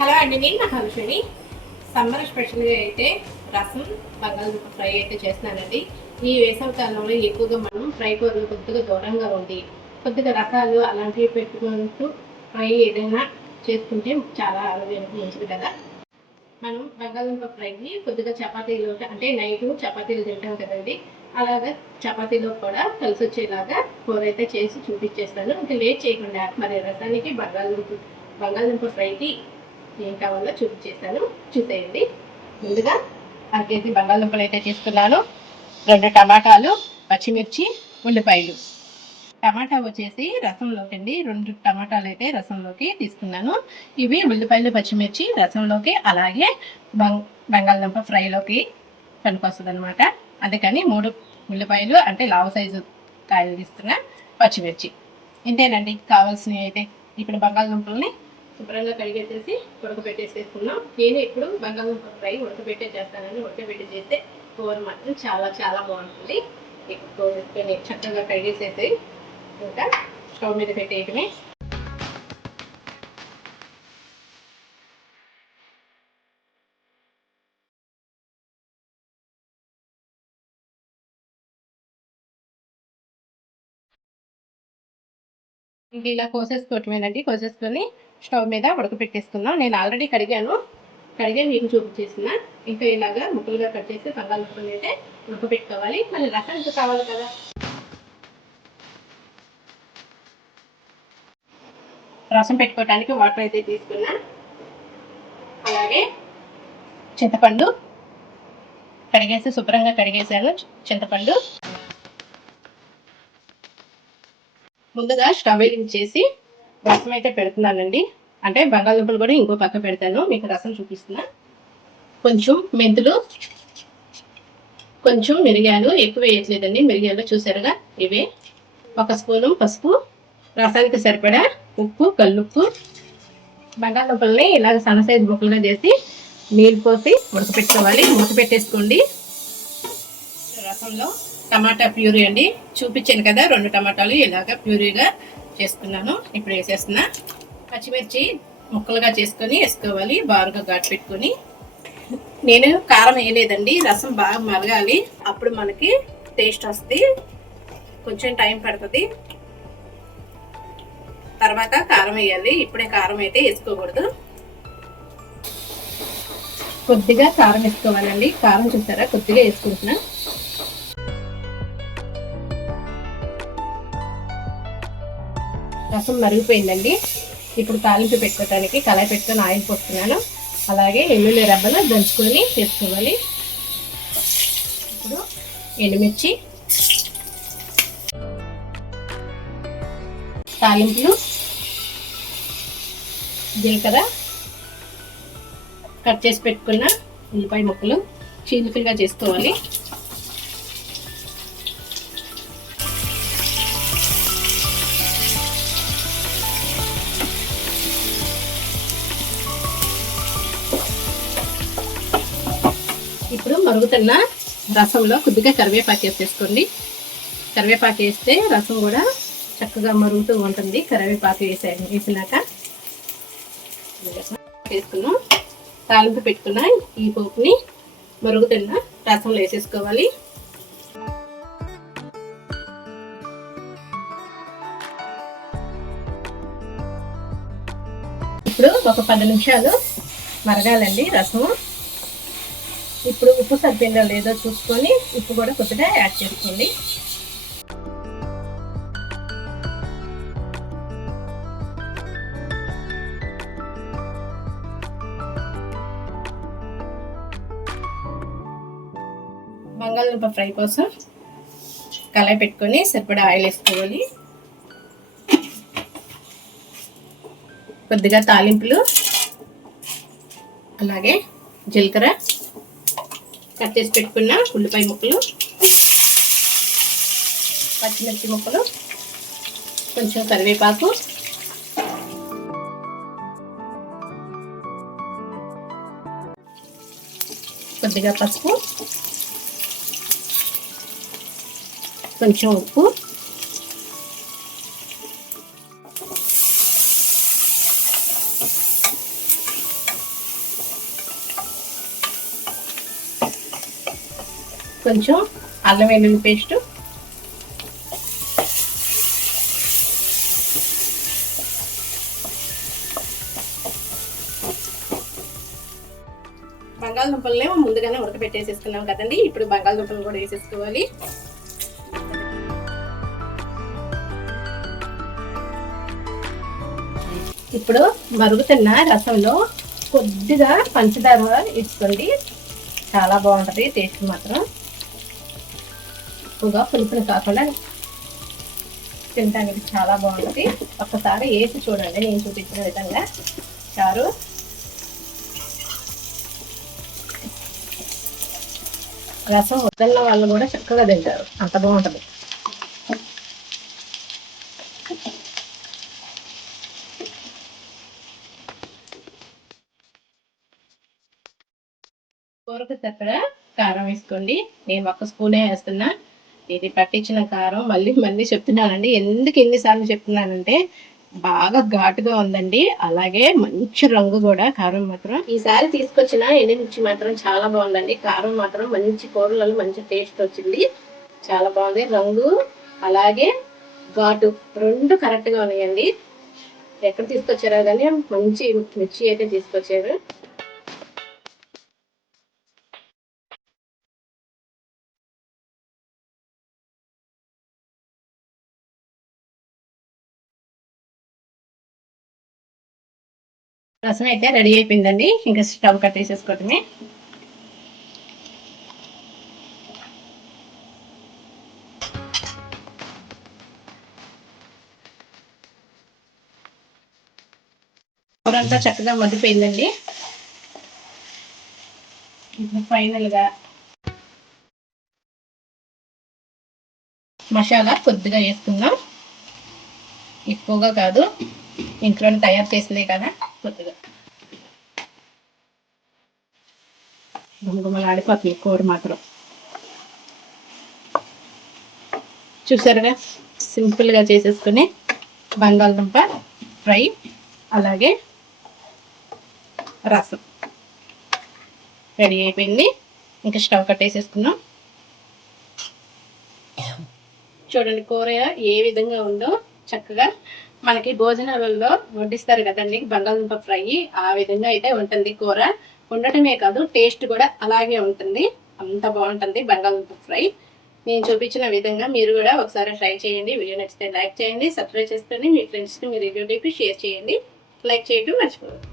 Hello అండి, నేను Mahalakshmi. Summer స్పెషల్గా అయితే రసం, బంగాళదుంప ఫ్రై అయితే చేస్తున్నానండి. ఈ వేసవి కాలంలో ఎక్కువగా మనం ఫ్రై కూరలు కొద్దిగా దూరంగా ఉండి కొద్దిగా రసాలు అలాంటివి పెట్టుకుంటూ ఫ్రై ఏదైనా చేసుకుంటే చాలా ఆరోగ్యానికి మంచిది కదా. మనం బంగాళదుంప ఫ్రైని కొద్దిగా చపాతీలో అంటే నైట్ చపాతీలు తింటాం కదండి, అలాగా చపాతీలో కూడా కలిసి వచ్చేలాగా కూర అయితే చేసి చూపించేస్తాను. ఇంకా లేట్ చేయకుండా మరి రసానికి బంగాళదుంప ఫ్రైకి ఏం కావాలో చూపించేస్తాను, చూసేయండి. ముందుగా అరకేజీ బంగాళదుంపలు అయితే తీసుకున్నాను, 2 టమాటాలు, పచ్చిమిర్చి, ఉల్లిపాయలు. టమాటా వచ్చేసి రసంలోకి అండి, 2 టమాటాలు అయితే రసంలోకి తీసుకున్నాను. ఇవి ఉల్లిపాయలు, పచ్చిమిర్చి రసంలోకి, అలాగే బంగాళదుంప ఫ్రైలోకి పనికొస్తుంది అనమాట. అందుకని 3 ఉల్లిపాయలు అంటే లావు సైజు కాయలు తీసుకున్న, పచ్చిమిర్చి. ఇంతేనండి కావాల్సినవి అయితే. ఇప్పుడు బంగాళదుంపల్ని శుభ్రంగా కడిగేసేసి ఉడకబెట్టేసేసుకున్నాం. నేను ఇప్పుడు బంగాళదుంప ఫ్రై ఉడకబెట్టే చేస్తానని, ఉడకబెట్టి చేస్తే కూర మాత్రం చాలా చాలా బాగుంటుంది. ఇప్పుడు కూర చక్కగా కడిగేసేసి ఇంకా స్టవ్ మీద పెట్టేయటమే. ఇంక ఇలా కోసేసుకోవటమేనండి. కోసేసుకొని స్టవ్ మీద ఉడకపెట్టేసుకుందాం. నేను ఆల్రెడీ కడిగే మీకు చూపించేసిన. ఇంకా ఇలాగా ముక్కలుగా కట్ చేసి బంగాళదుంపలు అయితే ఉడకపెట్టుకోవాలి. మళ్ళీ రసం ఇంకా కావాలి కదా. రసం పెట్టుకోవడానికి వాటర్ అయితే తీసుకున్నా, అలాగే చింతపండు కడిగేసి శుభ్రంగా కడిగేసాను. చింతపండు ముందుగా స్టవ్ వెలిగించేసి రసం అయితే పెడుతున్నానండి. అంటే బంగాళదుంపలు కూడా ఇంకో పక్క పెడతాను, మీకు రసం చూపిస్తున్నా. కొంచెం మెంతులు, కొంచెం మిరియాలు, ఎక్కువ వేయట్లేదండి మిరియాలు, చూసారుగా ఇవే. 1 స్పూను పసుపు, రసానికి సరిపడా ఉప్పు, కల్లుప్పు. బంగాళదుంపల్ని ఇలా సన్న సైజు ముక్కలుగా చేసి నీళ్ళు పోసి ఉడకపెట్టుకోవాలి. మూత పెట్టేసుకోండి. రసంలో టమాటా ప్యూరీ అండి, చూపించాను కదా 2 టమాటాలు ఇలాగా ప్యూరీగా చేసుకున్నాను. ఇప్పుడు వేసేస్తున్నా. పచ్చిమిర్చి ముక్కలుగా చేసుకొని వేసుకోవాలి, బాగా ఘాటు పెట్టుకొని. నేను కారం వేయలేదండి, రసం బాగా మరగాలి, అప్పుడు మనకి టేస్ట్ వస్తుంది. కొంచెం టైం పడుతుంది, తర్వాత కారం వేయాలి. ఇప్పుడే కారం అయితే వేసుకోకూడదు. కొద్దిగా కారం వేసుకోవాలండి. కారం చూసారా, కొద్దిగా వేసుకుంటున్నా. రసం మరిగిపోయిందండి. ఇప్పుడు తాలింపు పెట్టుకోవడానికి కళాయి పెట్టుకొని ఆయిల్ పోస్తున్నాను. అలాగే వెల్లుల్లి రెబ్బలు దంచుకొని వేసుకోవాలి. ఇప్పుడు ఎండుమిర్చి, తాలింపులు, జీలకర్ర, కట్ చేసి పెట్టుకున్న ఉల్లిపాయ ముక్కలు చీలికలుగా చేసుకోవాలి. ఇప్పుడు మరుగుతున్న రసంలో కొద్దిగా కరివేపాకు వేసేసుకోండి. కరివేపాకు వేస్తే రసం కూడా చక్కగా మరుగుతూ ఉంటుంది. కరివేపాకు వేసినాక వేసుకున్నాం. తాలింపు పెట్టుకున్న ఈ పోపుని మరుగుతున్న రసంలో వేసేసుకోవాలి. ఇప్పుడు ఒక 10 నిమిషాలు మరగాలండి రసము. ఇప్పుడు ఉప్పు సరిపోయిందో లేదో చూసుకొని ఉప్పు కూడా కొద్దిగా యాడ్ చేసుకోండి. బంగాళదుంప ఫ్రై కోసం కళాయి పెట్టుకొని సరిపడా ఆయిల్ వేసుకోవాలి. కొద్దిగా తాలింపులు, అలాగే జీలకర్ర, కట్ చేసి పెట్టుకున్న ఉల్లిపాయ ముక్కలు, పచ్చిమిర్చి ముక్కలు, కొంచెం కరివేపాకు, కొద్దిగా పసుపు, కొంచెం ఉప్పు, కొంచెం అల్లం వెల్లుల్లి పేస్ట్, బంగాళదుంపల్ని ముందుగానే ఉడకబెట్టేసేసుకున్నాం కదండి. ఇప్పుడు బంగాళదుంపలు కూడా వేసేసుకోవాలి. ఇప్పుడు మరుగుతున్న రసంలో కొద్దిగా పంచదార వేసుకోండి, చాలా బాగుంటుంది టేస్ట్ మాత్రం. ఎక్కువగా పులుపుని కాకుండా తినడానికి చాలా బాగుంటుంది. ఒక్కసారి వేసి చూడండి నేను చూపించిన విధంగా. చారు రసం వద్దన్న వాళ్ళు కూడా చక్కగా తింటారు, అంత బాగుంటుంది. కూరకు చక్కగా కారం వేసుకోండి. నేను 1 స్పూనే వేస్తున్నా. ఇది పట్టించిన కారం మళ్ళీ మళ్ళీ చెప్తున్నానండి. ఎందుకు ఎన్నిసార్లు చెప్తున్నానంటే బాగా ఘాటుగా ఉందండి, అలాగే మంచి రంగు కూడా. కారం మాత్రం ఈసారి తీసుకొచ్చిన ఎండుమిర్చి మాత్రం చాలా బాగుందండి. కారం మాత్రం మంచి కూరలలో మంచి టేస్ట్ వచ్చింది, చాలా బాగుంది. రంగు అలాగే ఘాటు రెండు కరెక్ట్ గా ఉన్నాయండి. ఎక్కడ తీసుకొచ్చారో కానీ మంచి మిర్చి అయితే తీసుకొచ్చారు. రసం అయితే రెడీ అయిపోయిందండి. ఇంకా స్టవ్ కట్టేసేసుకోవటమే. కూరంతా చక్కగా మగ్గిపోయిందండి. ఇప్పుడు ఫైనల్ గా మసాలా కొద్దిగా వేసుకుందాం, ఎక్కువగా కాదు, ఇంట్లోనే తయారు చేసిందే కదా. కొద్దిగా గుమగుమలాడిపోతుంది కూర మాత్రం. చూసారుగా సింపుల్గా చేసేసుకుని బంగాళదుంప ఫ్రై అలాగే రసం రెడీ అయిపోయింది. ఇంకా స్టవ్ కట్టేసేసుకున్నాం. చూడండి కూర ఏ విధంగా ఉందో. చక్కగా మనకి భోజనాలలో వడ్డిస్తారు కదండి బంగాళదుంప ఫ్రై, ఆ విధంగా అయితే ఉంటుంది కూర. ఉండటమే కాదు టేస్ట్ కూడా అలాగే ఉంటుంది, అంత బాగుంటుంది బంగాళదుంప ఫ్రై. నేను చూపించిన విధంగా మీరు కూడా ఒకసారి ట్రై చేయండి. వీడియో నచ్చితే లైక్ చేయండి, సబ్స్క్రైబ్ చేసుకొని మీ ఫ్రెండ్స్కి మీ రిలేటివ్కి షేర్ చేయండి. లైక్ చేయడం మర్చిపోవద్దు.